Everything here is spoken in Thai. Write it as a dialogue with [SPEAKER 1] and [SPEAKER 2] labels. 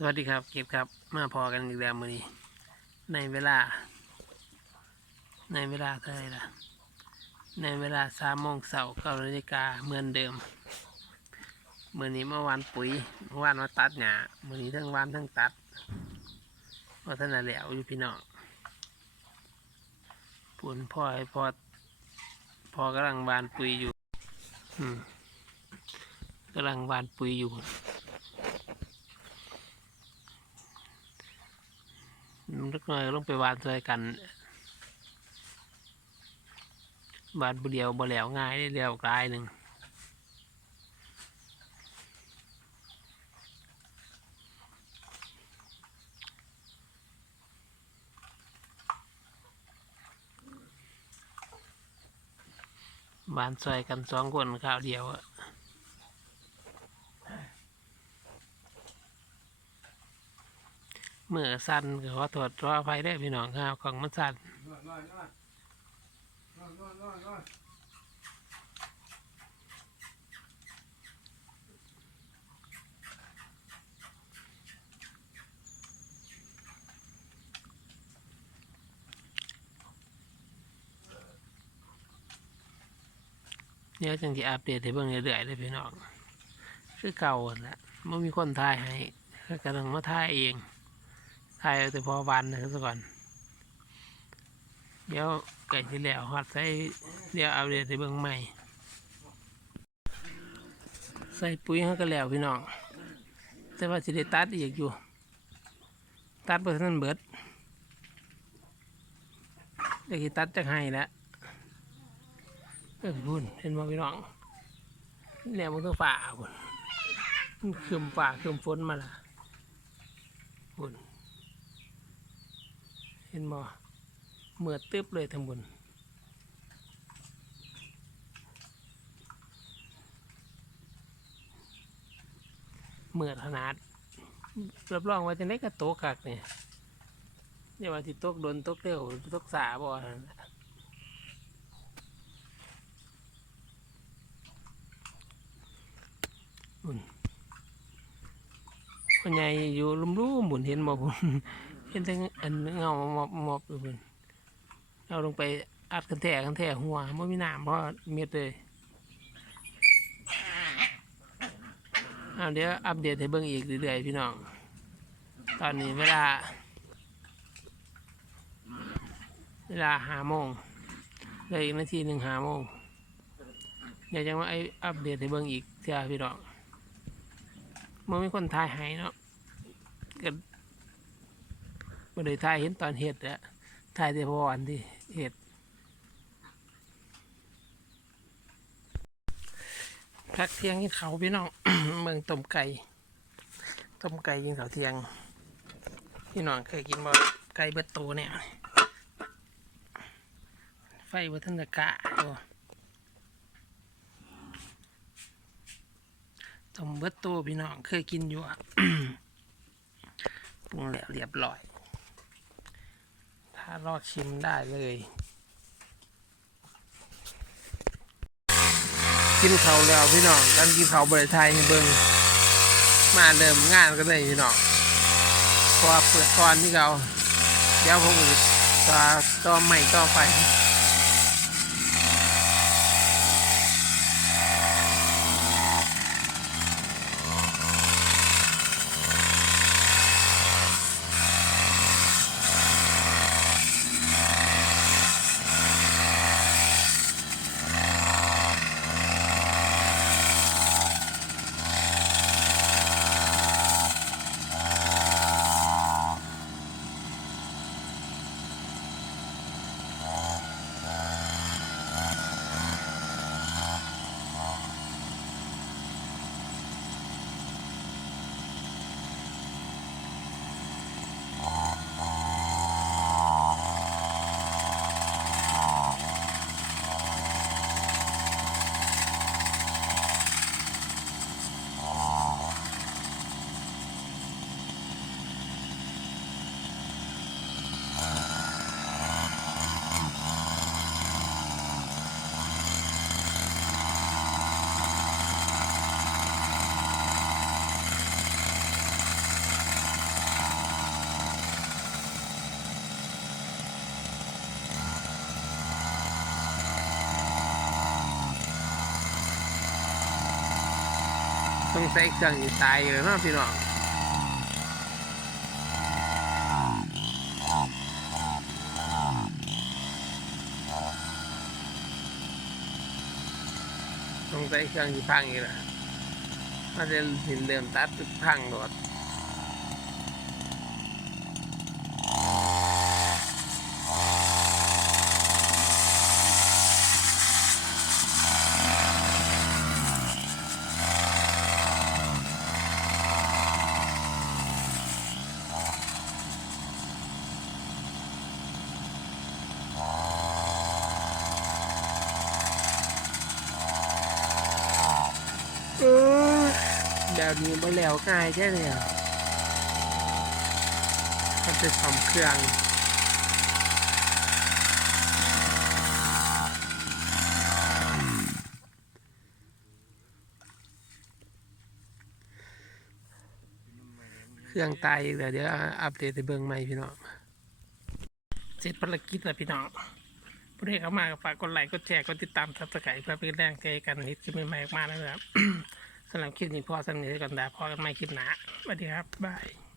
[SPEAKER 1] สวัสดีครับเก็บครับมาพอกันอีกแล้วมือนี้ ในเวลา ในเวลาเท่าไรล่ะ ในเวลาสามโมงเสาร์เก้านาฬิกาเหมือนเดิมมื้อนี้เมื่อวานปุ๋ยเมื่อวานมาตัดหญ้ามื้อนี้ทั้งวานทั้งตัดว่าท่านน่ะแหล้วอยู่พี่น้องปุ่นพ่อให้พอพอกำลังวานปุ๋ยอยู่อืมกำลังวานปุ๋ยอยู่ ลึกหน่อยลงไปวานช่วยกันวานเดียวบ่แล้วง่ายได้เดียวกลายหนึ่งวานช่วยกันสองคนข้าวเดียวอะ เมื่อสั้นก็ขอโทษขออภัยได้พี่น้องครับของมันสั้น
[SPEAKER 2] นอนนอนนอนนอนนอนนอนนอน
[SPEAKER 1] เดี๋ยวจังที่อัปเดตให้เบิ่งเรื่อยๆเลยพี่น้อง คือเก่าแหละไม่มีคนถ่ายให้ก็กำลังมาถ่ายเอง ถ่ายเอาแต่พอวันนะซะก่อน เดี๋ยวไก่ที่แล้วฮอดใส่เดี๋ยวอัปเดตให้เบิ่งใหม่ ใส่ปุ๋ยให้ก็แล้วพี่น้อง แต่ว่าสิได้ตัดอีกอยู่ ตัดเพื่อนั้นเบิดเดี๋ยวตัดจากให้แล้วเออพุ่นเห็นบ่พี่น้องเนี่ยมันก็ฝ่าพุ่นมันคืมฝ่าคืมฝนมาละพุ่น เห็นบ่เมื่อตึ๊บเลยทั้งบนเมื่อขนาดรับรองว่าจะได้กระโตกักเนี่ยเดี๋ยวว่าที่ตกโดนตกเร็วตกสาบ่นั่นน่ะคนใหญ่อยู่ลุ่มลุ่มบุญเห็นบ่บุญ เห็นแต่อันเงาหมอบหมอบอยู่บุญเอาลงไปอัดกันแท้กันแท้หัวไม่มีน้ำเพราะเม็ดเลยเอาเดี๋ยวอัปเดตให้เบิ่งอีกเรื่อยๆพี่น้อง ตอนนี้เวลา เวลาหาโมงเลยอีกนาทีหนึ่งหาโมงเดี๋ยวจะมาไออัปเดตให้เบิ่งอีกเท่าพี่น้องมันมีคนทายให้เนาะก็ ไม่ได้ทายเห็นตอนเห็ดอะทายแต่พอวันที่เห็ดพักเที่ยงกินเขาพี่น้องเมืองต้มไก่ต้มไก่กินเขาเที่ยง พี่น้องเคยกินบ่ไก่เบิดโตเนี่ยไฟวัฒนกะตัวต้มเบิดตัวพี่น้องเคยกินอยู่อะปรุงแล้วเรียบร้อย ถ้ารอดชิมได้เลย กินเขาแล้วพี่น้องกันกินเขาวบริไทยให้เบิ่งมาเริ่มงานกันเลยพี่น้องพอเปิดก่อนที่เขาเดี๋ยวผมจะต่อต่อใหม่ต่อไป ต้องใส่เครื่องอยู่ตายอยู่แล้วเนะพี่น้องต้องใส่เครื่องอยู่พังอีกแล้วมันจะเห็นเริ่มตัดพังโดด เออ แบบนี้บ่แล้วง่ายแค่เลยอะมันจะสอมเครื่องเครื่องตายอีกแล้วเดี๋ยวอัปเดตให้เบิ่งใหม่พี่น้องเสร็จภารกิจแล้วพี่น้องผู้ใดเข้ามาก็ฝากกดไลค์กดแชร์กดติดตามทับสไครต์เพื่อเป็นแรงใจกันฮิตคลิปใหม่ๆออกนะครับ สำหรับคลิปนี้พอสำเนียกันดาพอกันไม่คลิปหนาสวัสดีครับบาย